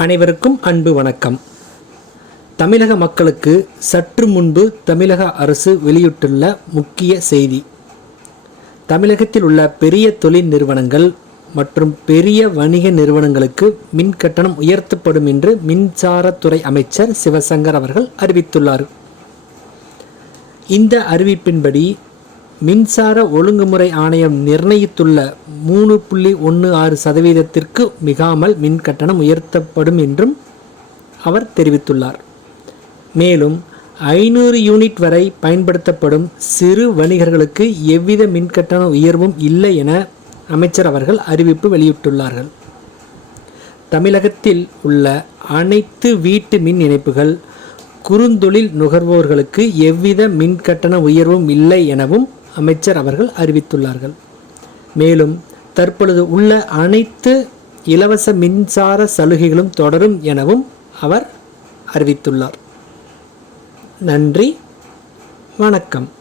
அனைவருக்கும் அன்பு வணக்கம். தமிழக மக்களுக்கு சற்று முன்பு தமிழக அரசு வெளியிட்டுள்ள முக்கிய செய்தி. தமிழகத்தில் உள்ள பெரிய தொழில் நிறுவனங்கள் மற்றும் பெரிய வணிக நிறுவனங்களுக்கு மின் கட்டணம் உயர்த்தப்படும் என்று மின்சாரத்துறை அமைச்சர் சிவசங்கர் அவர்கள் அறிவித்துள்ளார். இந்த அறிவிப்பின்படி மின்சார ஒழுங்குமுறை ஆணையம் நிர்ணயித்துள்ள மூணு புள்ளி ஒன்று ஆறு சதவீதத்திற்கு மிகாமல் மின் கட்டணம் உயர்த்தப்படும் என்றும் அவர் தெரிவித்துள்ளார். மேலும் ஐநூறு யூனிட் வரை பயன்படுத்தப்படும் சிறு வணிகர்களுக்கு எவ்வித மின்கட்டண உயர்வும் இல்லை என அமைச்சர் அவர்கள் அறிவிப்பு வெளியிட்டுள்ளார்கள். தமிழகத்தில் உள்ள அனைத்து வீட்டு மின் இணைப்புகள் குறுந்தொழில் நுகர்வோர்களுக்கு எவ்வித மின் கட்டண உயர்வும் இல்லை எனவும் அமைச்சர் அவர்கள் அறிவித்துள்ளார்கள். மேலும் தற்பொழுது உள்ள அனைத்து இலவச மின்சார சலுகைகளும் தொடரும் எனவும் அவர் அறிவித்துள்ளார். நன்றி வணக்கம்.